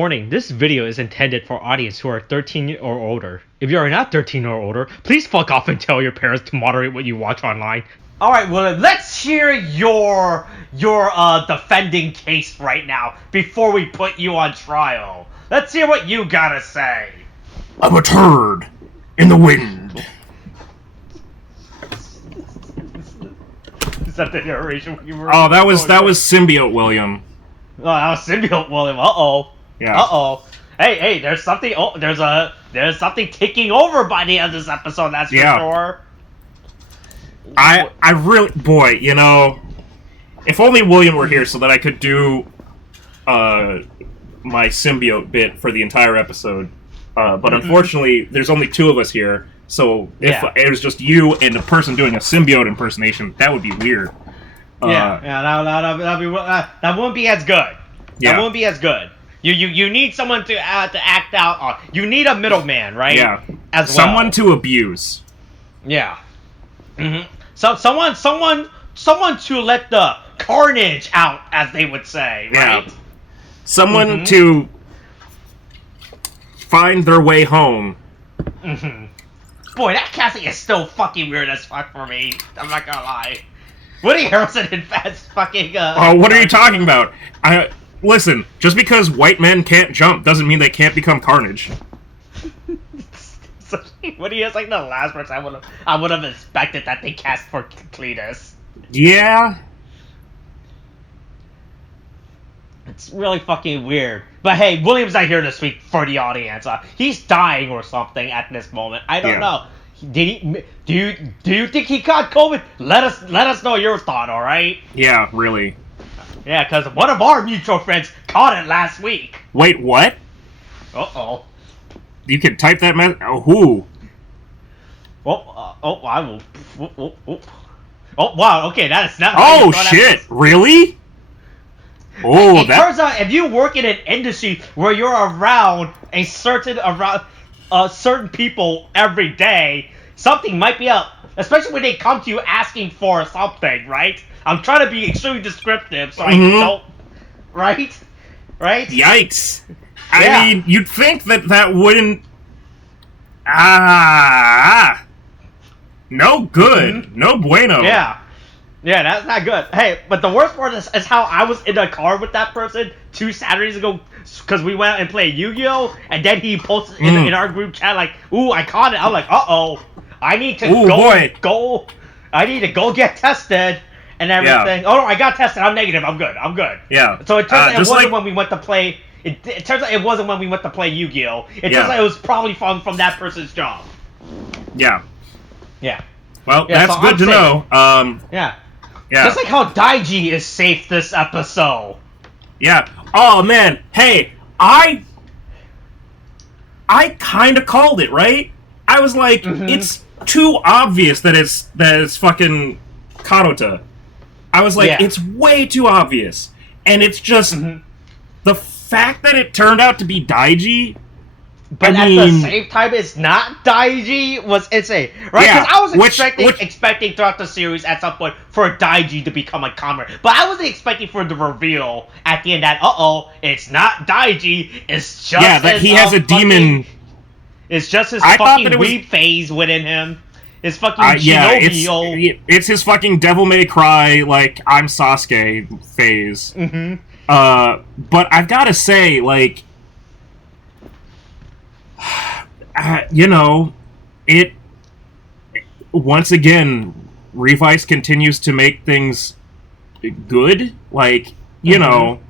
Warning, this video is intended for audience who are 13 or older. If you are not 13 or older, please fuck off and tell your parents to moderate what you watch online. Alright, well, let's hear your defending case right now before we put you on trial. Let's hear what you gotta say. I'm a turd in the wind. Is that the narration you were? Oh, that was Symbiote William. Oh, that was Symbiote William. Uh-oh. Yeah. Uh-oh. Hey, there's something. Oh, there's something ticking over by the end of this episode. That's for sure. I really, boy, you know, if only William were here so that I could do my symbiote bit for the entire episode. But unfortunately, there's only two of us here. So if it was just you and a person doing a symbiote impersonation, that would be weird. That wouldn't be as good. Yeah. That wouldn't be as good. You need someone to act out. You need a middleman, right? Yeah. As well. Someone to abuse. Yeah. Mm-hmm. So someone to let the carnage out, as they would say, right? Yeah. Someone to find their way home. Mm-hmm. Boy, that casting is still fucking weird as fuck for me. I'm not gonna lie. Woody Harrelson in Fast fucking. What are you talking about? Listen, just because white men can't jump doesn't mean they can't become Carnage. Woody is like the last person I would have expected that they cast for Cletus. Yeah. It's really fucking weird. But hey, William's not here this week for the audience. He's dying or something at this moment. I don't know. Did he? Do you think he caught COVID? Let us know your thought. All right. Yeah, really. Yeah, because one of our mutual friends caught it last week. Wait, what? Uh-oh. You can type that message. Oh, who? I will. Oh, wow. Okay, that is not. Oh shit! Really? Oh, it turns out if you work in an industry where you're around certain people every day, something might be up. Especially when they come to you asking for something, right? I'm trying to be extremely descriptive, so I don't. Right? Yikes! I mean, you'd think that wouldn't. No good. No bueno. Yeah, that's not good. Hey, but the worst part is how I was in a car with that person 2 Saturdays ago because we went out and played Yu-Gi-Oh! And then he posted in our group chat like, "Ooh, I caught it." I'm like, "Uh-oh, I need to go. I need to go get tested and everything." Yeah. Oh no, I got tested. I'm negative. I'm good. Yeah. So it turns out it wasn't when we went to play. It turns out it wasn't when we went to play Yu-Gi-Oh! It turns out it was probably from that person's job. Yeah. Yeah. Well, that's so good to know. Yeah. Just like how Daiji is safe this episode. Yeah. Oh man. Hey, I kind of called it, right? I was like, it's too obvious that it's fucking Kanota. I was like, it's way too obvious, and it's just the fact that it turned out to be Daiji. But at the same time, it's not Daiji was insane, right? Because I was expecting throughout the series at some point for Daiji to become a Kamen Rider, but I wasn't expecting for the reveal at the end that it's not Daiji, it's just that he has a demon. It's just his fucking weeb phase within him. His fucking Shinobi. It's his fucking Devil May Cry, like I'm Sasuke phase. But I've got to say, like. You know, it once again, Revice continues to make things good. Like, you know,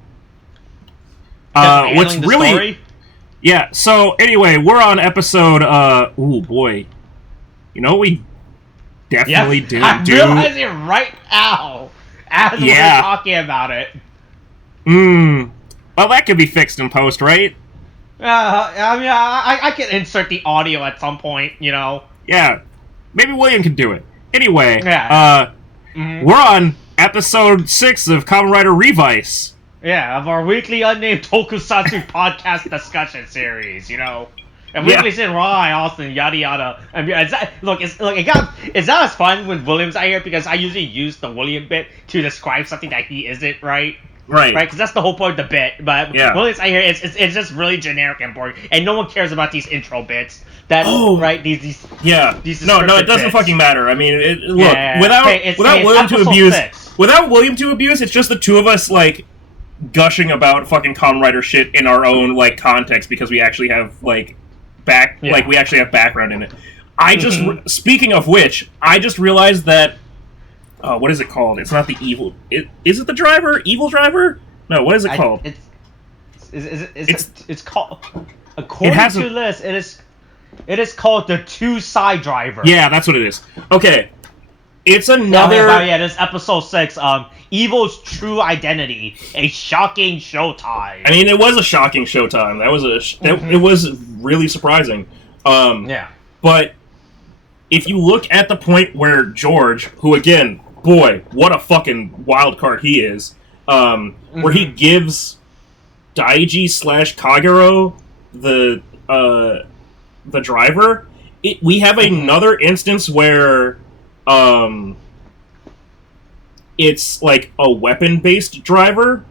what's really story? So anyway, we're on episode. Oh boy, you know we definitely didn't do. I'm realizing right now as we're talking about it. Well, that could be fixed in post, right? I mean, I can insert the audio at some point, you know. Yeah, maybe William can do it. Anyway, we're on episode 6 of Kamen Rider Revice. Yeah, of our weekly unnamed tokusatsu podcast discussion series, you know. And weekly said Rai, Austin, yada yada. I mean, it's not as fun when William's out here because I usually use the William bit to describe something that he isn't, right? Right. Because that's the whole point of the bit. But really, I hear it's just really generic and boring, and no one cares about these intro bits. That right? These These no, it doesn't bits. fucking matter. I mean, look, Yeah. without William to abuse, it's just the two of us like gushing about fucking Kamen Rider shit in our own like context because we actually have like we actually have background in it. I just speaking of which, I just realized that what is it called? It's not the evil. Is it the driver? Evil driver? No, what is it called? It's called. According to this, it is called the two-side driver. Yeah, that's what it is. Okay, it's another. This episode 6. Evil's true identity: a shocking showtime. I mean, it was a shocking showtime. That was it was really surprising. But if you look at the point where George, who again, boy, what a fucking wild card he is, where he gives Daiji / Kagero the driver, we have another instance where it's like a weapon-based driver.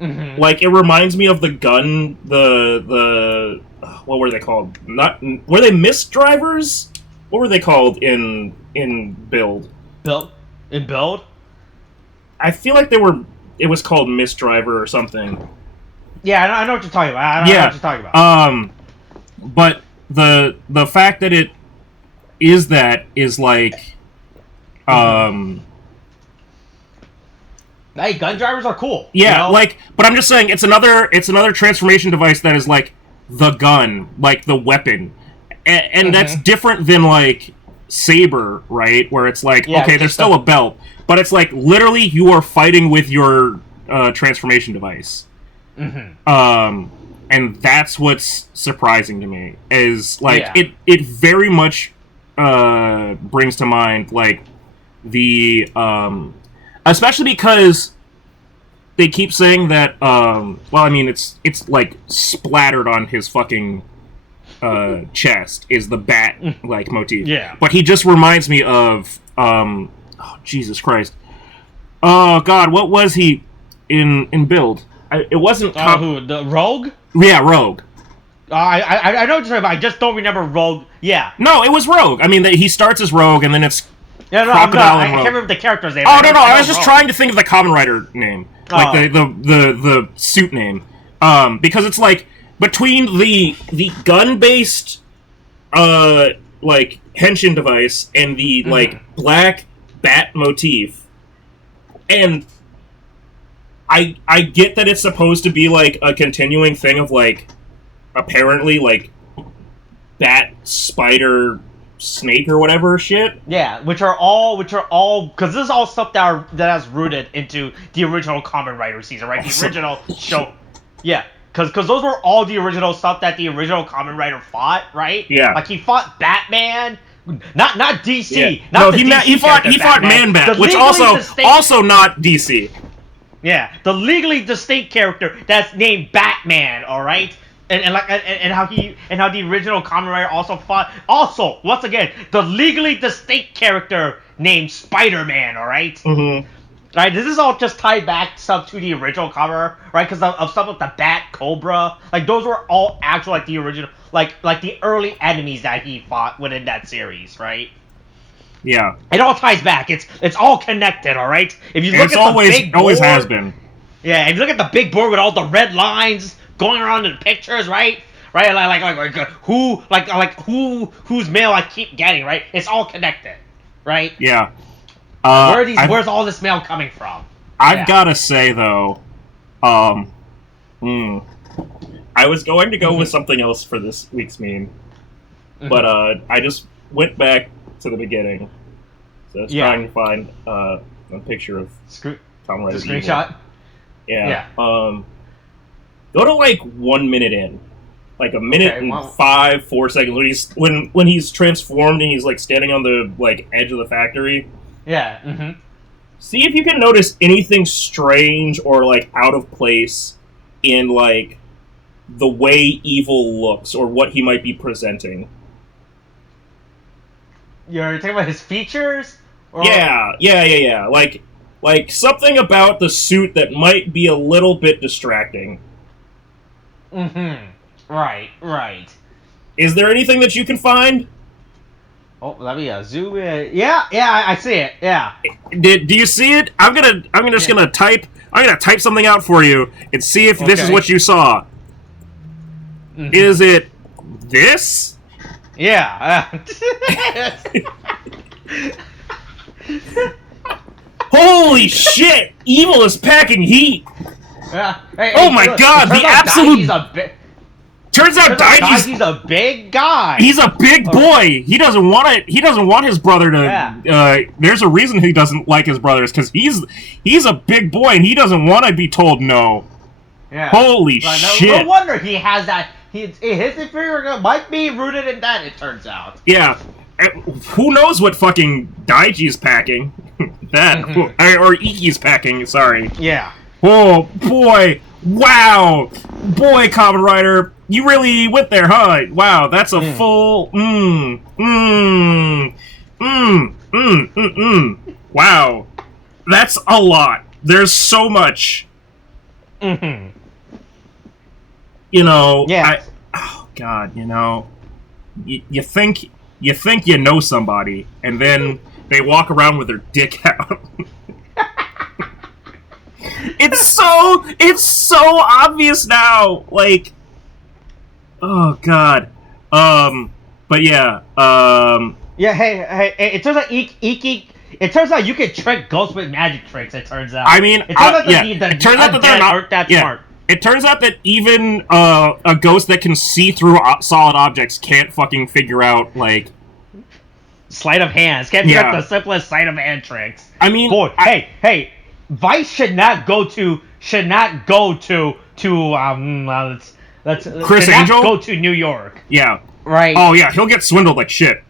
Like, it reminds me of the gun, the what were they called? Were they mist drivers? What were they called in Build? In Build? I feel like it was called Mist Driver or something. Yeah, I know what you're talking about. I know what you're talking about. But the fact that it is like, hey, gun drivers are cool. Yeah, you know? like, but I'm just saying it's another transformation device that is like the gun, like the weapon, and that's different than like Saber, right? Where it's like, okay, there's still a belt, but it's like literally you are fighting with your transformation device. And that's what's surprising to me is like it very much brings to mind like the especially because they keep saying that well, I mean it's like splattered on his fucking chest is the bat like motif. Yeah. But he just reminds me of oh Jesus Christ. Oh God, what was he in Build? It wasn't who, the Rogue? Yeah, Rogue. I know what you're talking about. I just don't remember Rogue. Yeah. No, it was Rogue. I mean, he starts as Rogue, and then it's Crocodile and Rogue. I can't remember the character's name. Oh, no, I was just trying to think of the Kamen Rider name. Like, the suit name. Because it's, like, between the gun-based, like, henshin device and the, like, black bat motif, and I get that it's supposed to be, like, a continuing thing of, like, apparently, like, bat, spider, snake, or whatever shit. Yeah, which are all, because this is all stuff that has rooted into the original Kamen Rider season, right? The original show. Yeah, because those were all the original stuff that the original Kamen Rider fought, right? Yeah. Like, he fought Batman... Not DC. Yeah. Not no, he fought Man-Bat, which also not DC. Yeah, the legally distinct character that's named Batman, all right, and how the original Kamen Rider also fought. Also, once again, the legally distinct character named Spider-Man, all right. Right, this is all just tied back to the original cover, right? Because of stuff like the Bat, Cobra, like those were all actual like the original, like the early enemies that he fought within that series, right? Yeah, it all ties back. It's all connected. All right. If you look at the big board, always has been. Yeah, if you look at the big board with all the red lines going around in the pictures, right? Right, whose mail I keep getting, right? It's all connected, right? Yeah. Where's all this mail coming from? I've gotta say though, I was going to go with something else for this week's meme, but I just went back to the beginning. So I was trying to find a picture of Kamen Rider. Screenshot? Yeah. Go to like 1 minute in. Like a minute and 4 seconds when he's transformed and he's like standing on the like edge of the factory. Yeah. See if you can notice anything strange or like out of place in like the way Evil looks or what he might be presenting. You're talking about his features? Or... Yeah. Like Like, something about the suit that might be a little bit distracting. Right. Is there anything that you can find? Oh, let me zoom in. Yeah, I see it. Yeah. Do you see it? I'm just gonna type something out for you and see if this is what you saw. Is it this? Yeah. Holy shit! Evil is packing heat. Hey, my God! The absolute. Turns out Daiji's a big guy. He's a big boy. He doesn't want it. He doesn't want his brother to. Yeah. There's a reason he doesn't like his brothers, because he's a big boy and he doesn't want to be told no. Yeah. Holy shit! No wonder he has that. His inferior might be rooted in that. It turns out. Yeah. Who knows what fucking Daiji's packing? Or Iki's packing. Sorry. Yeah. Oh boy! Wow! Boy, Kamen Rider, you really went there, huh? Wow, that's a full Wow. That's a lot. There's so much. You know, oh god, you know, you think you know somebody, and then they walk around with their dick out. It's so obvious now. Like, oh god. But yeah. Yeah. Hey. It turns out Iki. It turns out you can trick ghosts with magic tricks. It turns out. I mean, it turns out that they're not that yeah. smart. It turns out that even a ghost that can see through solid objects can't fucking figure out, like, sleight of hands. Can't figure out the simplest sleight of hand tricks. I mean, boy, hey, Vice should not go to Chris Angel? Go to New York. Yeah. Right. Oh yeah, he'll get swindled like shit.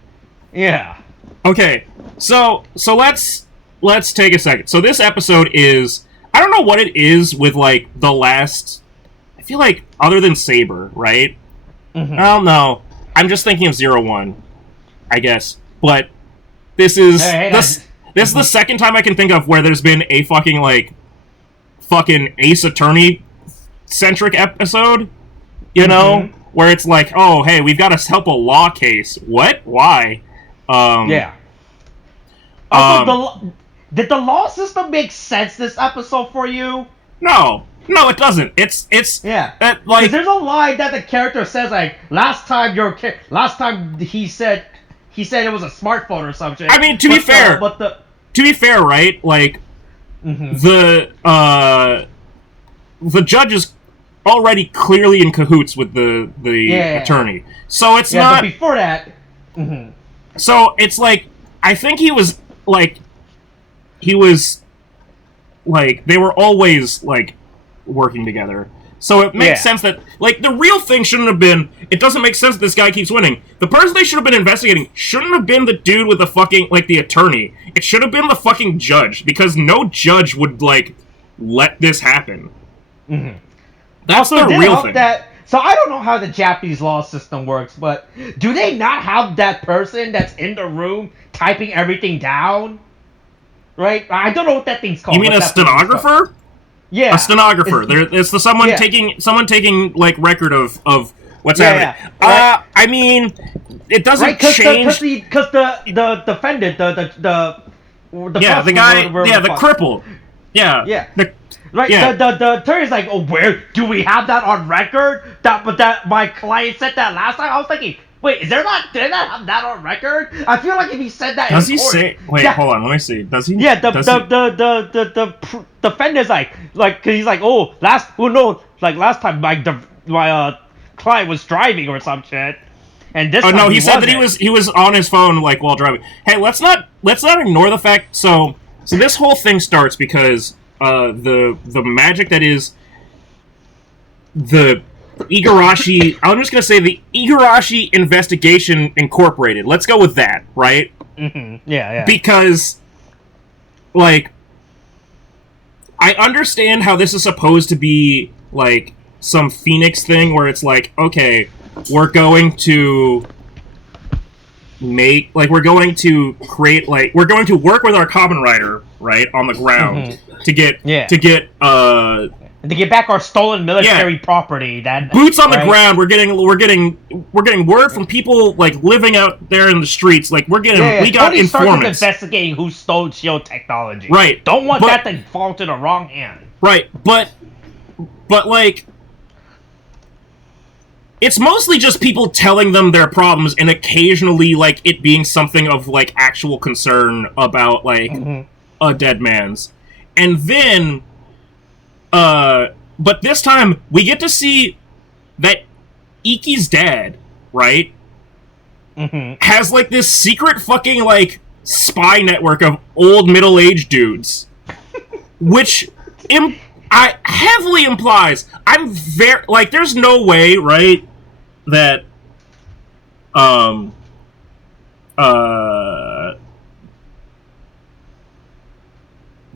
Yeah. Okay. So let's take a second. So this episode is, I don't know what it is with, like, the last, I feel like, other than Saber, right? I don't know. I'm just thinking of 01, I guess. But this is this is the second time I can think of where there's been a fucking Ace Attorney centric episode, you know, where it's like, oh hey, we've got to help a law case. What? Why? Yeah. Also, did the law system make sense this episode for you? No, it doesn't. It's yeah. Like, there's a line that the character says, like, last time he said it was a smartphone or something. I mean, to be fair, right? Like, the judge is already clearly in cahoots with the attorney, so it's not. But before that, so it's like, I think he was like, they were always, like, working together. So it makes sense that, like, the real thing shouldn't have been, it doesn't make sense that this guy keeps winning. The person they should have been investigating shouldn't have been the dude with the fucking, like, the attorney. It should have been the fucking judge, because no judge would, like, let this happen. That's also the real thing. So I don't know how the Japanese law system works, but do they not have that person that's in the room typing everything down? Right? I don't know what that thing's called. You mean a stenographer? Yeah. A stenographer. It's someone taking like record of what's happening. Yeah. I mean, it doesn't change because the defendant, the guy, the cripple. Yeah. Yeah. Right, the attorney's like, oh, where do we have that on record? That my client said that last time. I was thinking, wait, did they not have that on record? I feel like if he said that, does he say? Wait, hold on, let me see. Does he? Yeah, the defender's like, cause he's like, oh, last time my client was driving or some shit, and this. Oh time no, he said that he was on his phone, like, while driving. Hey, let's not ignore the fact. So this whole thing starts because the magic that is the Igarashi, I'm just gonna say the Igarashi Investigation Incorporated. Let's go with that, right? Yeah. Because, like, I understand how this is supposed to be, like, some Phoenix thing where it's like, okay, we're going to we're going to create, like, we're going to work with our Kamen Rider, right, on the ground to get to get back our stolen military property. That boots on the ground. We're getting word from people like living out there in the streets. Like we got informants investigating who stole shield technology. Right. Don't want that to fall to the wrong hand. Right. But like, it's mostly just people telling them their problems, and occasionally like it being something of like actual concern about like a dead man's, and then. But this time, we get to see that Iki's dad, right, has, like, this secret fucking, like, spy network of old middle-aged dudes. Which, I heavily implies, like, there's no way, right, that,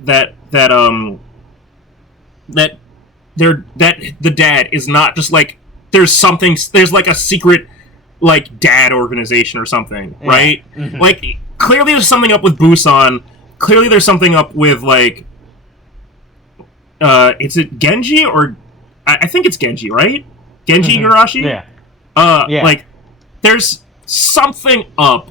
that the dad is not just like there's like a secret like dad organization or something, right? Like clearly there's something up with Busan. Clearly there's something up with like is it Genji or I think it's Genji, right? Genji Igarashi? Yeah. Like there's something up.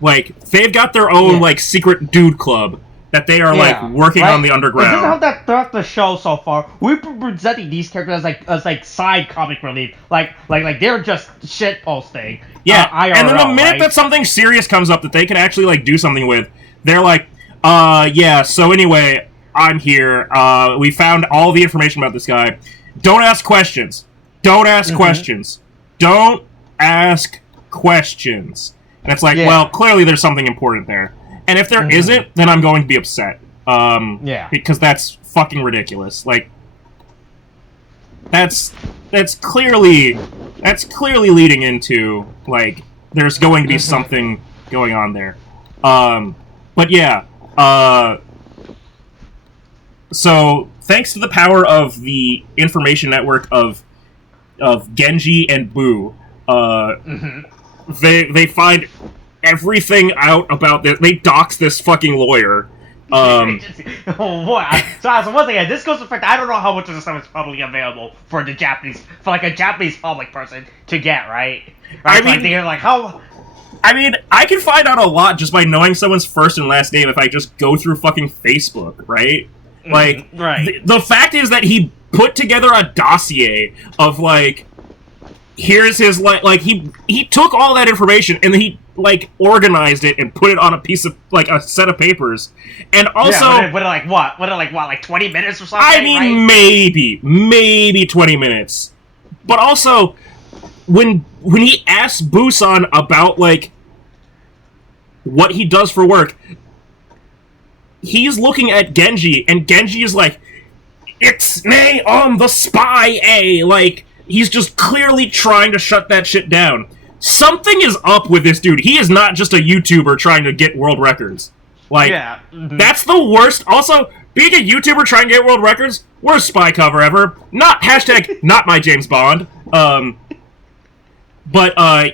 Like they've got their own like secret dude club that they are like working on the underground. This is how that throughout the show so far, we've been presenting these characters as like side comic relief, like they're just shit posting. Yeah, IRL, and then the minute that something serious comes up that they can actually like do something with, they're like, yeah. So anyway, I'm here. We found all the information about this guy. Don't ask questions. Don't ask questions. Don't ask questions. And it's like, well, clearly there's something important there. And if there isn't, then I'm going to be upset. Because that's fucking ridiculous. Like, that's clearly leading into like there's going to be something going on there. But yeah. So thanks to the power of the information network of Genji and Boo, they find everything out about this. They dox this fucking lawyer. So once again, this goes to fact. I don't know how much of this stuff is publicly available for a Japanese public person to get. Right? I mean, like they're like how. I mean, I can find out a lot just by knowing someone's first and last name if I just go through fucking Facebook, right? Like, the fact is that he put together a dossier of like, here's his like he took all that information and then he like organized it and put it on a piece of like a set of papers, and also like 20 minutes or something. I mean, maybe 20 minutes, but also when he asks Busan about like what he does for work, he's looking at Genji, and Genji is like, "It's me, the spy, eh?" Like, he's just clearly trying to shut that shit down. Something is up with this dude. He is not just a YouTuber trying to get world records. Like, that's the worst. Also, being a YouTuber trying to get world records, worst spy cover ever. Not my James Bond. But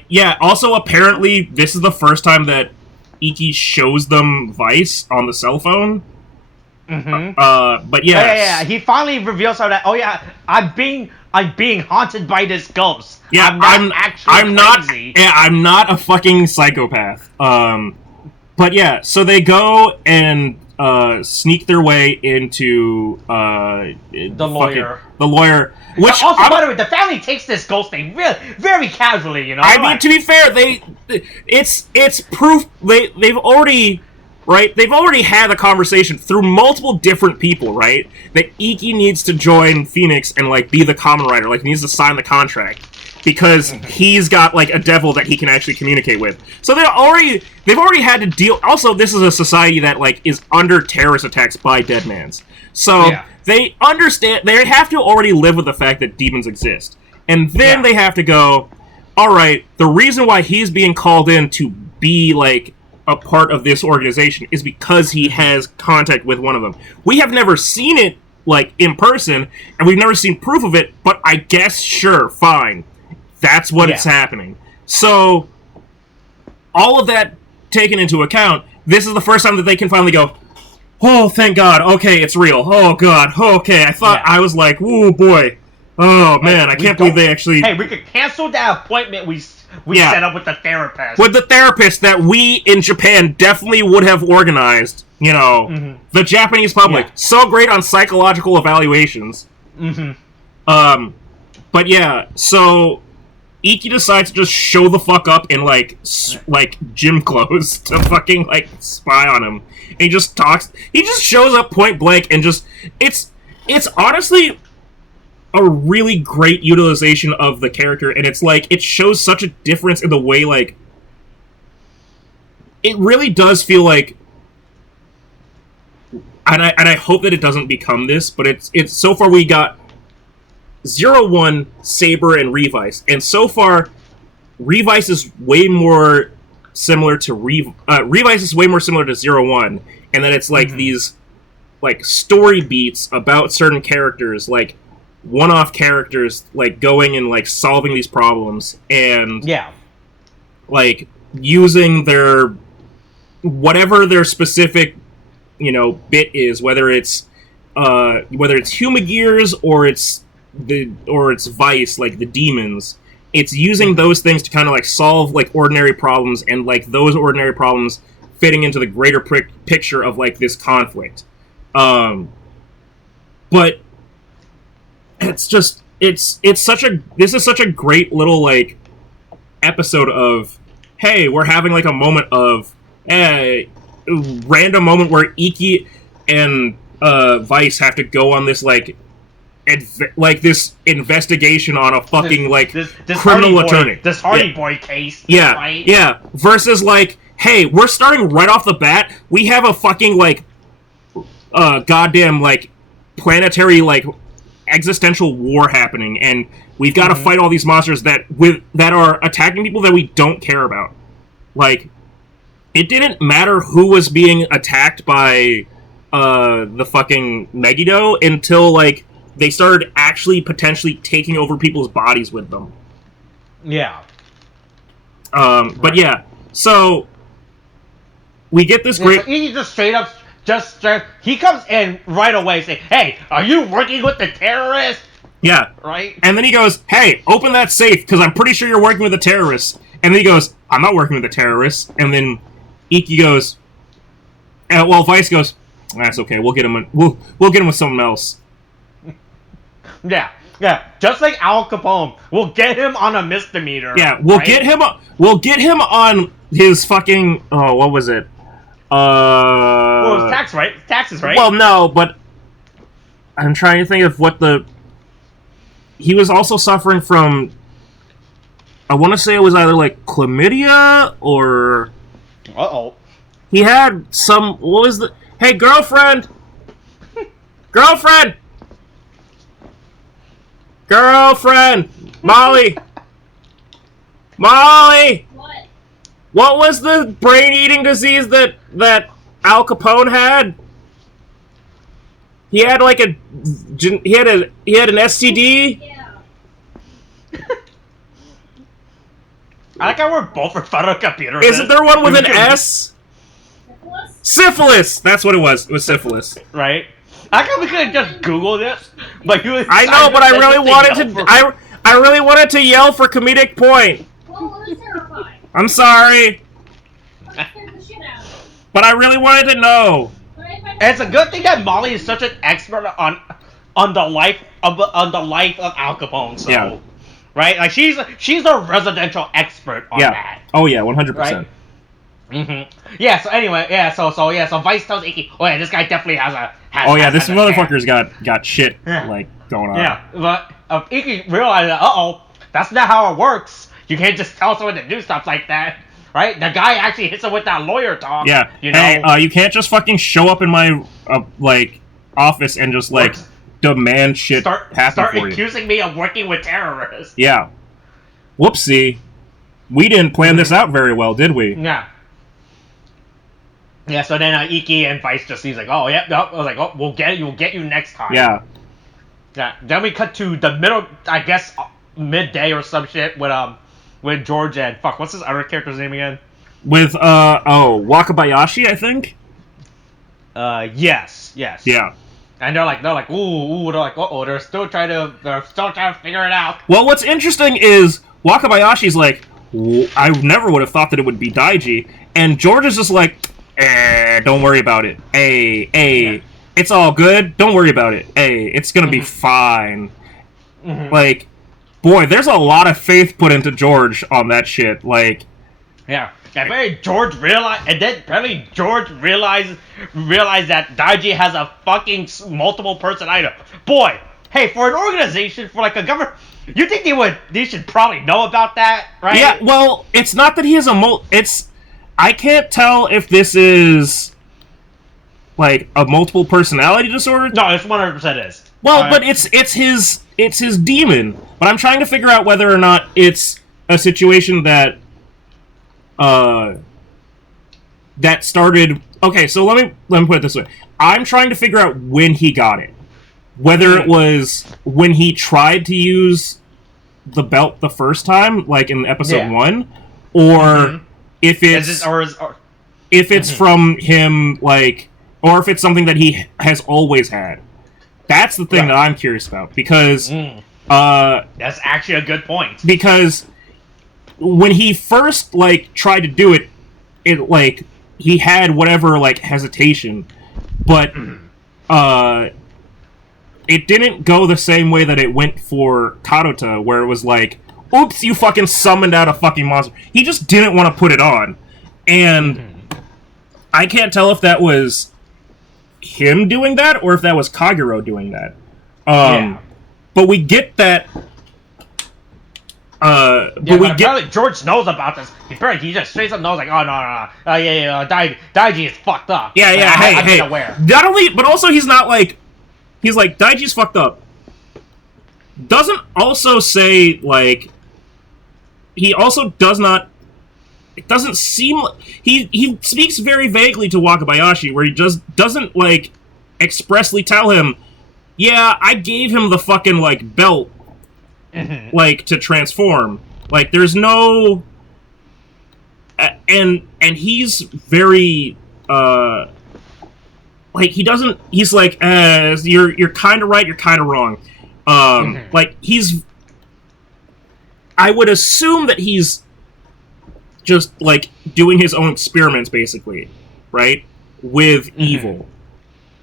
yeah, also apparently this is the first time that Iki shows them Vice on the cell phone. But yeah. He finally reveals how that. Oh yeah, I'm being haunted by this ghost. Yeah, I'm not a fucking psychopath. But yeah, so they go and sneak their way into the lawyer. The lawyer. Which also, by the way, the family takes this ghost thing really, very casually. You know. I mean, to be fair, it's proof they've already. Right? They've already had a conversation through multiple different people, right? That Iki needs to join Phoenix and, like, be the Kamen Rider. Like, he needs to sign the contract. Because he's got, like, a devil that he can actually communicate with. So they've already had to deal... Also, this is a society that, like, is under terrorist attacks by Deadmans. So they understand... They have to already live with the fact that demons exist. And then they have to go, alright, the reason why he's being called in to be, like... a part of this organization is because he has contact with one of them. We have never seen it, like, in person, and we've never seen proof of it, but I guess, sure, fine. That's what it's happening. So, all of that taken into account, this is the first time that they can finally go, oh, thank God, okay, it's real. Oh, God, okay, I thought, I was like, oh, boy. Oh, man, I can't believe they actually... Hey, we could cancel that appointment we set up with the therapist. With the therapist that we, in Japan, definitely would have organized. You know, the Japanese public. So great on psychological evaluations. But yeah, so... Iki decides to just show the fuck up in, like gym clothes to fucking, like, spy on him. And he just talks... He just shows up point blank and just... It's honestly a really great utilization of the character, and it's like, it shows such a difference in the way, like... It really does feel like... And I hope that it doesn't become this, but it's so far we got... 01, Saber, and Revice. And so far, Revice is way more similar to Revice is way more similar to 01, and that it's like these like story beats about certain characters, like one-off characters, like going and like solving these problems, and like using their whatever their specific, you know, bit is, whether it's Huma Gears or it's Vice, like the demons. It's using those things to kind of like solve like ordinary problems, and like those ordinary problems fitting into the greater picture of like this conflict. But it's just this is such a great little like episode of, hey, we're having like a moment of random moment where Iki and Vice have to go on this like this investigation on a fucking this criminal attorney. This Hardy Boy case. Yeah, right? Yeah. Versus like, hey, we're starting right off the bat. We have a fucking like, goddamn like, planetary like, existential war happening, and we've got to fight all these monsters that are attacking people that we don't care about. Like, it didn't matter who was being attacked by the fucking Megiddo until like they started actually potentially taking over people's bodies with them. Yeah. But yeah, so we get this great... So he just straight up, he comes in right away saying, hey, are you working with the terrorists? Yeah. Right? And then he goes, hey, open that safe, because I'm pretty sure you're working with the terrorists. And then he goes, I'm not working with the terrorists. And then Iki goes, Vice goes, that's okay, we'll get him we'll get him with something else. Yeah, just like Al Capone, we'll get him on a misdemeanor. Yeah, we'll get him on his fucking what was it? Well, it was taxes, right? Well, no, but I'm trying to think of what he was also suffering from. I want to say it was either like chlamydia or. He had some. What was the? Hey, girlfriend. Girlfriend! Molly! What was the brain-eating disease that Al Capone had? He had like an STD? Yeah. I like how we're both in front of a computer. Isn't there one with an S? Syphilis! That's what it was. It was syphilis. Right? I thought we could have just Googled this, but I know, but I really wanted to yell for comedic point. Well, it was terrifying. I'm sorry, That scared the shit out of me. but I really wanted to know. And it's a good thing that Molly is such an expert on the life of Al Capone. So, yeah. Right? Like she's a residential expert on that. Oh yeah, 100%. Right? Yeah. So anyway, So Vice tells Iki, oh yeah, this guy definitely has this motherfucker's got shit like going on. Yeah, but Iki realizes, that's not how it works. You can't just tell someone to do stuff like that, right? The guy actually hits him with that lawyer talk. Yeah. You know? Hey, you can't just fucking show up in my like office and just like demand shit happen start for you. accusing me of working with terrorists. Yeah. Whoopsie. We didn't plan this out very well, did we? Yeah. Yeah, so then Iki and Vice just sees like, I was like, we'll get you next time. Yeah. Yeah. Then we cut to the middle, I guess, midday or some shit with George and what's his other character's name again? With Wakabayashi, I think. Yes. Yeah. And they're like, ooh, they're like, they're still trying to figure it out. Well, what's interesting is Wakabayashi's like, I never would have thought that it would be Daiji, and George is just like, don't worry about it. Yeah. It's all good. Don't worry about it. It's gonna be fine. Mm-hmm. Like, boy, there's a lot of faith put into George on that shit. Like, yeah. And then George realized that Daiji has a fucking multiple personality. Boy, hey, for an organization, for like a government, you think they should probably know about that, right? yeah, well, it's not that he has I can't tell if this is like a multiple personality disorder. No, it's 100% is. Well, but it's his demon. But I'm trying to figure out whether or not it's a situation that that started. Okay, so let me put it this way. I'm trying to figure out when he got it. Whether it was when he tried to use the belt the first time, like in episode 1, or if it's if it's from him, like, or if it's something that he has always had. That's the thing that I'm curious about, because that's actually a good point. Because when he first like tried to do it, it like he had whatever like hesitation, but it didn't go the same way that it went for Karota, where it was like, oops, you fucking summoned out a fucking monster. He just didn't want to put it on. And I can't tell if that was him doing that or if that was Kagero doing that. But we get that. But apparently George knows about this. He just straight up knows, like, oh no, Daiji is fucked up. Yeah, I've hey. been aware. Not only, but also he's not like, he's like, Daiji's fucked up. Doesn't also say, like, he also does not, it doesn't seem, he speaks very vaguely to Wakabayashi, where he just doesn't, like, expressly tell him, yeah, I gave him the fucking, like, belt, like, to transform. Like, there's no, and he's very, like, he doesn't, he's like, you're kind of right, you're kind of wrong. Like, I would assume that he's just, like, doing his own experiments, basically, right? With evil.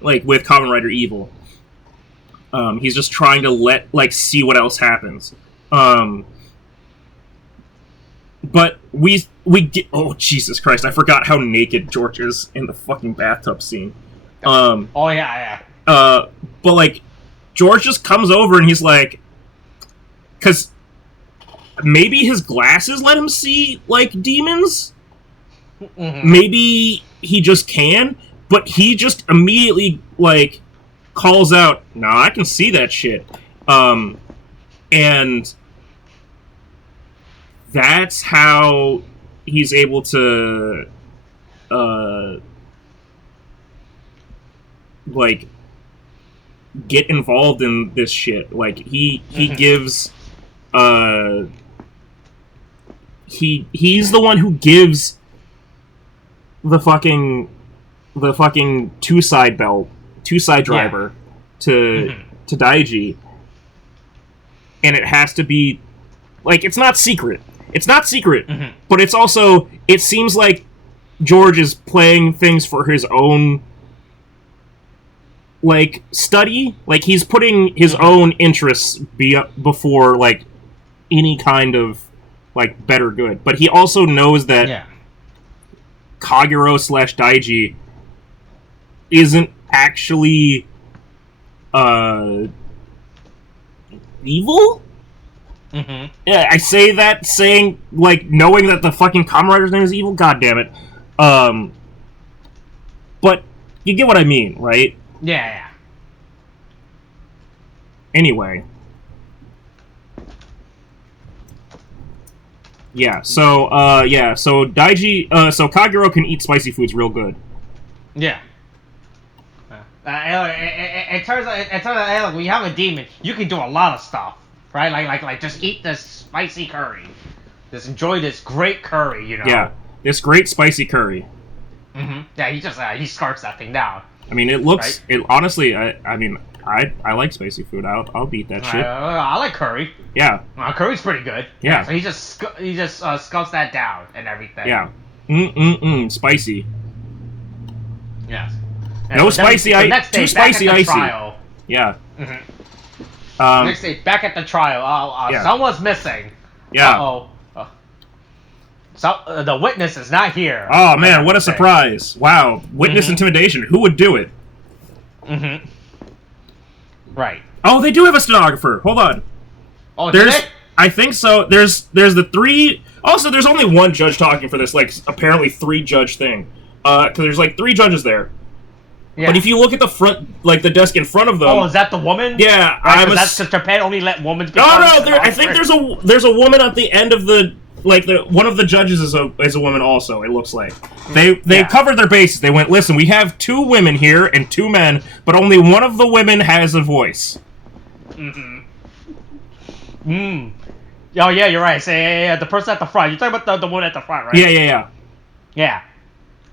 Like, with Kamen Rider Evil. He's just trying to see what else happens. But we get, oh, Jesus Christ, I forgot how naked George is in the fucking bathtub scene. Oh, yeah. But, like, George just comes over and he's like, because maybe his glasses let him see, like, demons? Maybe he just can, but he just immediately, like, calls out, nah, I can see that shit. And that's how he's able to, like, get involved in this shit. Like, he gives, he's the one who gives the fucking two-side driver to Daiji. And it has to be, like, it's not secret. It's not secret, but it's also, it seems like George is playing things for his own, like, study. Like, he's putting his own interests before, like, any kind of, like, better good. But he also knows that Kagero / Daiji isn't actually evil? Yeah, I say that saying, like, knowing that the fucking Kamen Rider's name is evil? God damn it. But you get what I mean, right? Yeah. Anyway. Yeah, so Daiji, so Kagero can eat spicy foods real good. Yeah. It turns out, hey, look, when you have a demon, you can do a lot of stuff, right? Like just eat this spicy curry. Just enjoy this great curry, you know? Yeah. This great spicy curry. Yeah, he just he scarfs that thing down. I mean, it looks. Right? It honestly. I mean, I like spicy food. I'll beat that shit. I like curry. Yeah. Curry's pretty good. Yeah. So he just sculpts that down and everything. Yeah. Spicy. Yes. No spicy. Too spicy icy. Trial. Yeah. Next day, back at the trial. Yeah. Someone's missing. Yeah. Uh-oh. So the witness is not here. Oh man, what a surprise! Wow, witness intimidation. Who would do it? Right. Oh, they do have a stenographer. Hold on. Oh, there's. I think so. There's the three. Also, there's only one judge talking for this. Like apparently 3-judge thing. Because there's like 3 judges there. Yeah. But if you look at the front, like the desk in front of them. Oh, is that the woman? Yeah, right, that's because Japan only let women. No. I think there's a woman at the end of the. Like one of the judges is a woman also. It looks like they covered their bases. They went, listen, we have 2 women here and 2 men, but only one of the women has a voice. Oh yeah, you're right. Yeah. The person at the front. You're talking about the one at the front, right? Yeah.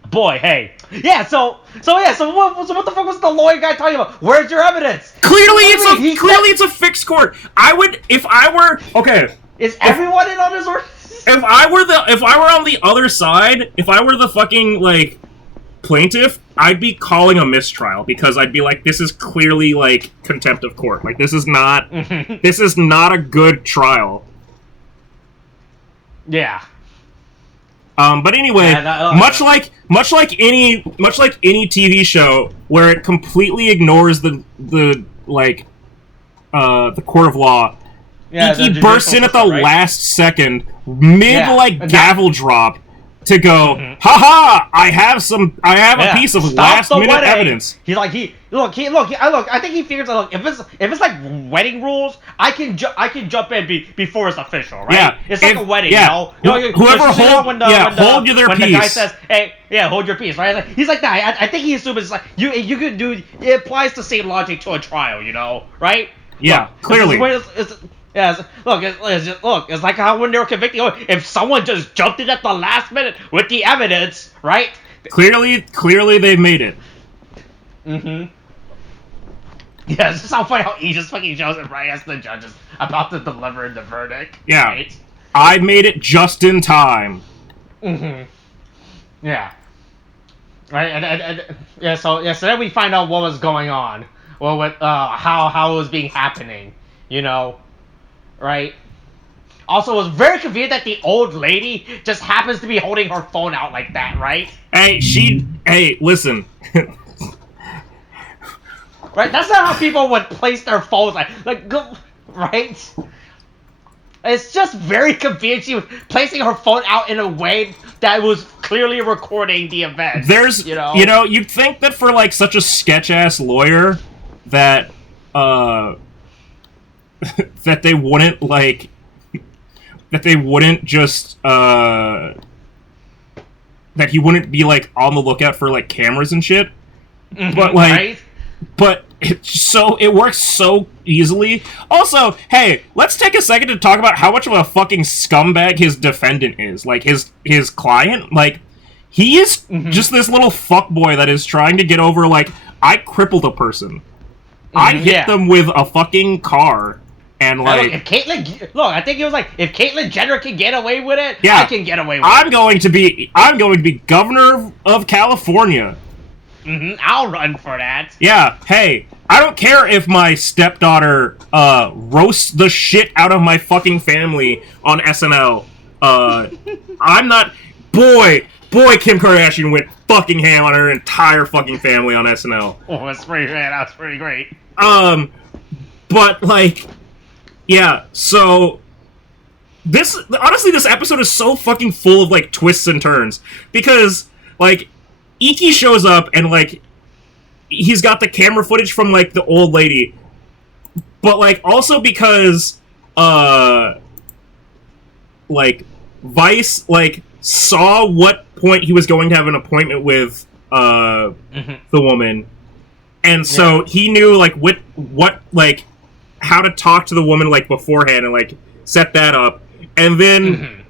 Boy, hey. Yeah. So what the fuck was the lawyer guy talking about? Where's your evidence? Clearly, it's a fixed court. I would if I were okay. Is everyone in on this or? If I were on the other side, if I were the fucking, like, plaintiff, I'd be calling a mistrial, because I'd be like, this is clearly, like, contempt of court. Like, this is not a good trial. Yeah. But anyway, much like any TV show where it completely ignores the court of law, yeah, he bursts in at the last second, gavel drop, to go, haha! I have a piece of last minute evidence. He's like I think he figures out if it's like wedding rules, I can jump in before it's official, right? Yeah, it's like a wedding, whoever hold their peace. When the guy says, hey, hold your peace, right? He's like that. I think he assumes it's like you could do. It applies the same logic to a trial, right? Yeah, clearly. It's like how when they were convicting, if someone just jumped in at the last minute with the evidence, right? Clearly they've made it. Yeah, it's just how funny how he just fucking shows it right as the judge is about to deliver the verdict. Yeah. Right? I made it just in time. Yeah. Right, so then we find out what was going on. Well, with how it was being happening, right? Also, it was very convenient that the old lady just happens to be holding her phone out like that, right? Hey, listen. Right, that's not how people would place their phones, right? It's just very convenient. She was placing her phone out in a way that was clearly recording the event. You'd think that for like such a sketch-ass lawyer that that they wouldn't just that he wouldn't be like on the lookout for like cameras and shit. But like, right? But it works so easily. Also, hey, let's take a second to talk about how much of a fucking scumbag his defendant is. Like his client, like he is just this little fuckboy that is trying to get over. Like, I crippled a person. I hit them with a fucking car, and like. If I think it was like, if Caitlyn Jenner can get away with it, I can get away with it. I'm going to be governor of California. I'll run for that. Yeah, hey, I don't care if my stepdaughter roasts the shit out of my fucking family on SNL. I'm not. Boy, Kim Kardashian went fucking ham on her entire fucking family on SNL. Oh, that's pretty great. That's pretty great. But like, yeah. So this episode is so fucking full of like twists and turns because like. Iki shows up and, like, he's got the camera footage from, like, the old lady. But, like, also because, like, Vice, like, saw what point he was going to have an appointment with, the woman. And so he knew, like, what, like, how to talk to the woman, like, beforehand and, like, set that up. And then...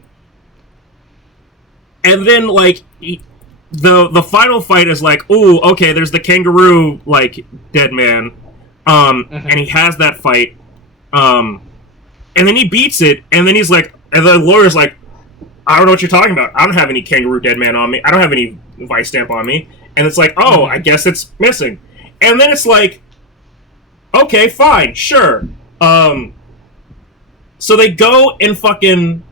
and then like the final fight is like, ooh, okay, there's the kangaroo like dead man, and he has that fight, and then he beats it, and then he's like, and the lawyer's like, I don't know what you're talking about. I don't have any kangaroo dead man on me. I don't have any vice stamp on me. And it's like, oh, I guess it's missing. And then it's like, okay, fine, sure. So they go and fucking...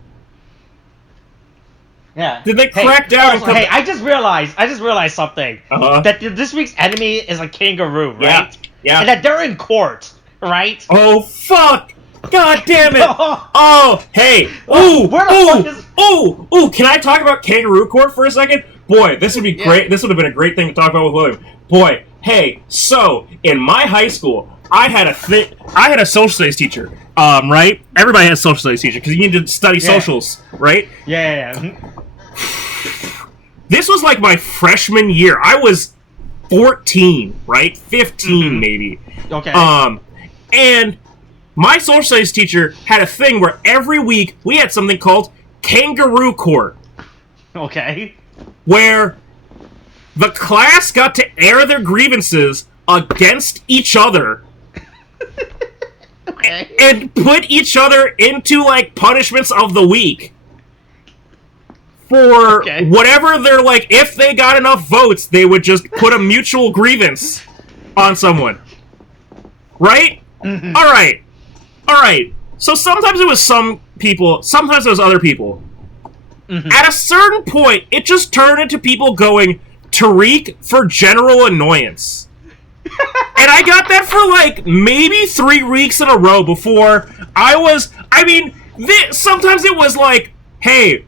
Yeah. Did they crack down? Also, hey, I just realized something. That this week's enemy is a kangaroo, right? Yeah. And that they're in court, right? Oh, fuck! God damn it! Oh, hey! Ooh! Where the fuck is... Ooh! Can I talk about kangaroo court for a second? Boy, this would be great. This would have been a great thing to talk about with William. Boy, hey, so, in my high school, I had a social studies teacher, right? Everybody has a social studies teacher, because you need to study socials, right? Yeah. This was like my freshman year. I was 14, right? 15, maybe. Okay. And my social studies teacher had a thing where every week we had something called kangaroo court. Okay. Where the class got to air their grievances against each other. Okay. And put each other into, like, punishments of the week. For whatever they're, like, if they got enough votes, they would just put a mutual grievance on someone. Right? Mm-hmm. Alright. So sometimes it was some people, sometimes it was other people. Mm-hmm. At a certain point, it just turned into people going, Tariq for general annoyance. And I got that for, like, maybe 3 weeks in a row before sometimes it was like, hey,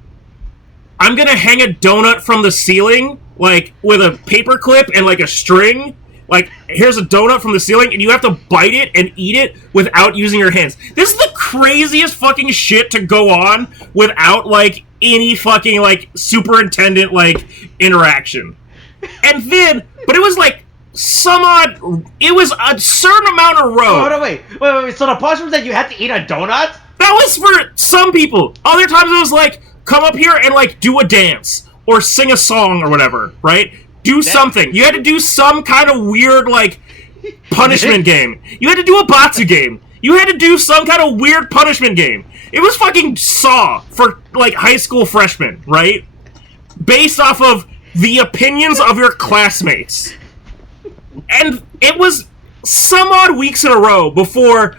I'm gonna hang a donut from the ceiling, like, with a paper clip and, like, a string. Like, here's a donut from the ceiling, and you have to bite it and eat it without using your hands. This is the craziest fucking shit to go on without, like, any fucking, like, superintendent, like, interaction. And then, but it was, like, it was a certain amount of row. Oh, no, wait. So the punishment was that you had to eat a donut? That was for some people. Other times it was, like, come up here and, like, do a dance. Or sing a song or whatever, right? Do something. You had to do some kind of weird, like, punishment game. You had to do a Batsu game. You had to do some kind of weird punishment game. It was fucking Saw for, like, high school freshmen, right? Based off of the opinions of your classmates. And it was some odd weeks in a row before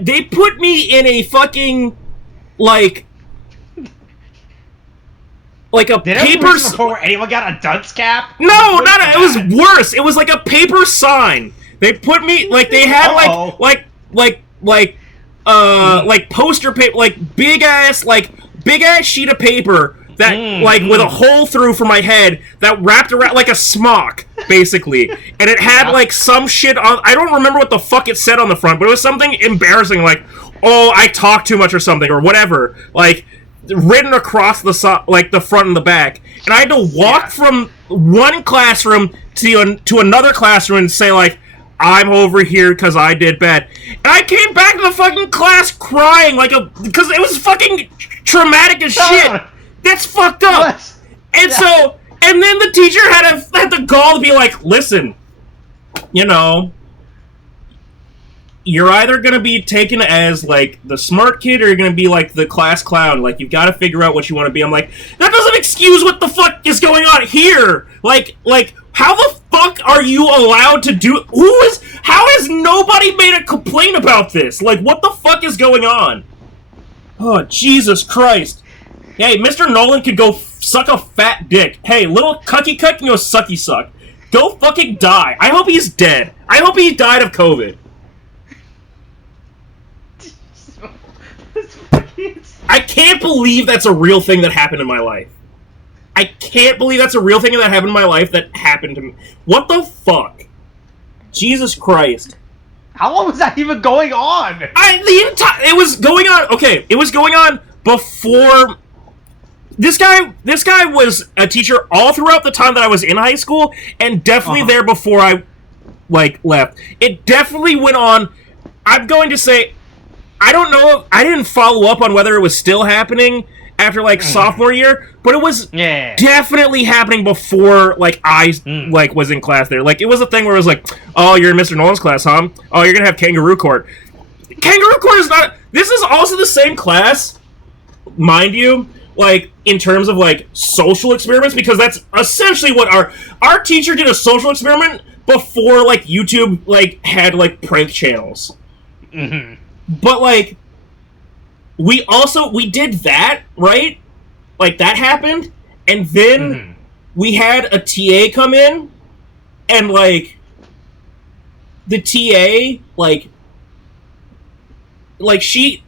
they put me in a fucking, like a paper... before where anyone got a dunce cap? No, it was worse. It was like a paper sign. They put me, like, they had, like poster paper, like, big ass sheet of paper that, like, with a hole through for my head that wrapped around, like a smock, basically. And it had, like, some shit on... I don't remember what the fuck it said on the front, but it was something embarrassing, like, oh, I talk too much or something, or whatever. Like... written across the front and the back, and I had to walk from one classroom to another classroom and say, like, I'm over here because I did bad. And I came back to the fucking class crying because it was fucking traumatic as shit. That's fucked up. And so, and then the teacher had the gall to be like, listen, you know, you're either going to be taken as, like, the smart kid or you're going to be, like, the class clown. Like, you've got to figure out what you want to be. I'm like, that doesn't excuse what the fuck is going on here! Like, how the fuck are you allowed to do... How has nobody made a complaint about this? Like, what the fuck is going on? Oh, Jesus Christ. Hey, Mr. Nolan could go suck a fat dick. Hey, little Cucky Cut can go sucky suck. Go fucking die. I hope he's dead. I hope he died of COVID. I can't believe that's a real thing that happened in my life. I can't believe that's a real thing that happened in my life that happened to me. What the fuck? Jesus Christ. How long was that even going on? It was going on, okay, it was going on before... This guy was a teacher all throughout the time that I was in high school, and definitely there before I, like, left. It definitely went on, I'm going to say... I don't know. I didn't follow up on whether it was still happening after like sophomore year, but it was definitely happening before like I like was in class there. Like it was a thing where it was like, oh, you're in Mr. Nolan's class, huh? Oh, you're gonna have kangaroo court. Kangaroo court is not. This is also the same class, mind you. Like in terms of like social experiments, because that's essentially what our teacher did a social experiment before like YouTube like had like prank channels. But like. We did that, right? Like, that happened, and then we had a TA come in, and, like, the TA, she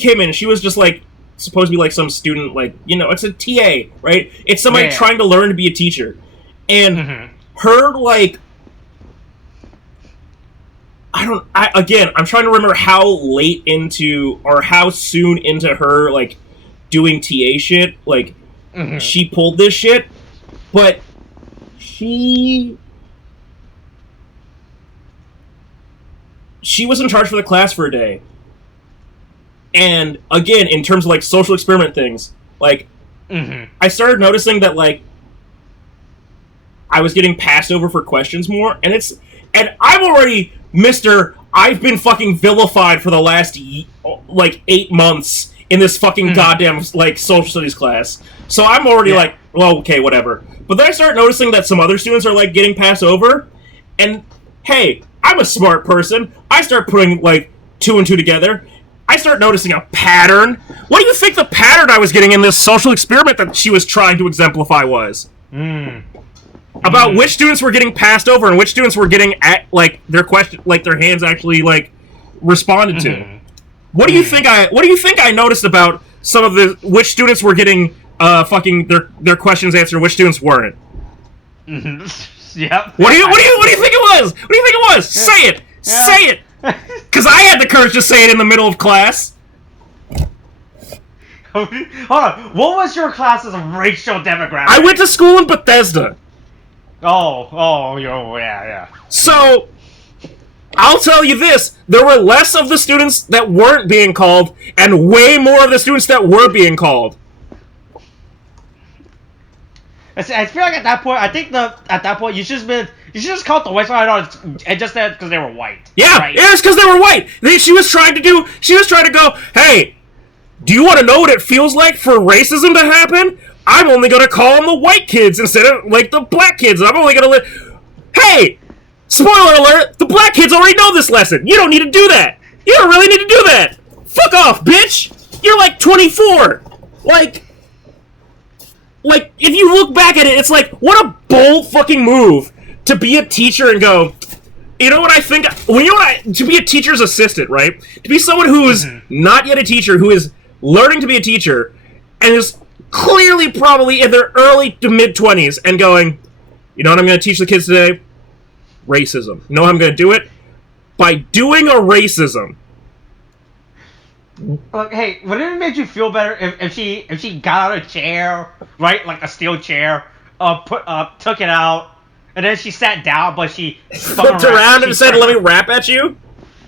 came in, and she was just, like, supposed to be, like, some student, like, you know, it's a TA, right? It's somebody trying to learn to be a teacher. And her, like, I'm trying to remember how late into, or how soon into her, like, doing TA shit, like, she pulled this shit, but she was in charge for the class for a day. And, again, in terms of, like, social experiment things, like, I started noticing that, like, I was getting passed over for questions more, and I'm already... I've been fucking vilified for the last, like, 8 months in this fucking goddamn, like, social studies class. So I'm already like, well, okay, whatever. But then I start noticing that some other students are, like, getting passed over. And, hey, I'm a smart person. I start putting, like, 2 and 2 together. I start noticing a pattern. What do you think the pattern I was getting in this social experiment that she was trying to exemplify was? About which students were getting passed over and which students were getting at like their question, like their hands actually like responded to. What do you think I noticed about some of the which students were getting fucking their questions answered, which students weren't? Yep. What do you think it was? What do you think it was? Say it. Say it. Because I had the courage to say it in the middle of class. Hold on. What was your class's racial demographic? I went to school in Bethesda. Yeah. So, I'll tell you this, there were less of the students that weren't being called, and way more of the students that were being called. I feel like at that point, you should just call it the West Side and just said because they were white. Yeah, right? It was because they were white. She was trying to go, hey, do you want to know what it feels like for racism to happen? I'm only going to call them the white kids instead of, like, the black kids. I'm only going to Hey! Spoiler alert! The black kids already know this lesson. You don't need to do that. You don't really need to do that. Fuck off, bitch! You're, like, 24. Like, if you look back at it, it's like, what a bold fucking move to be a teacher and go, you know what I think? To be a teacher's assistant, right? To be someone who is not yet a teacher, who is learning to be a teacher, and is clearly probably in their early to mid-20s, and going, you know what I'm going to teach the kids today? Racism. You know how I'm going to do it? By doing a racism. Look, hey, would it make you feel better if she got out a chair, right, like a steel chair, took it out, and then she sat down, but she flipped around and said, "Let me rap at you"?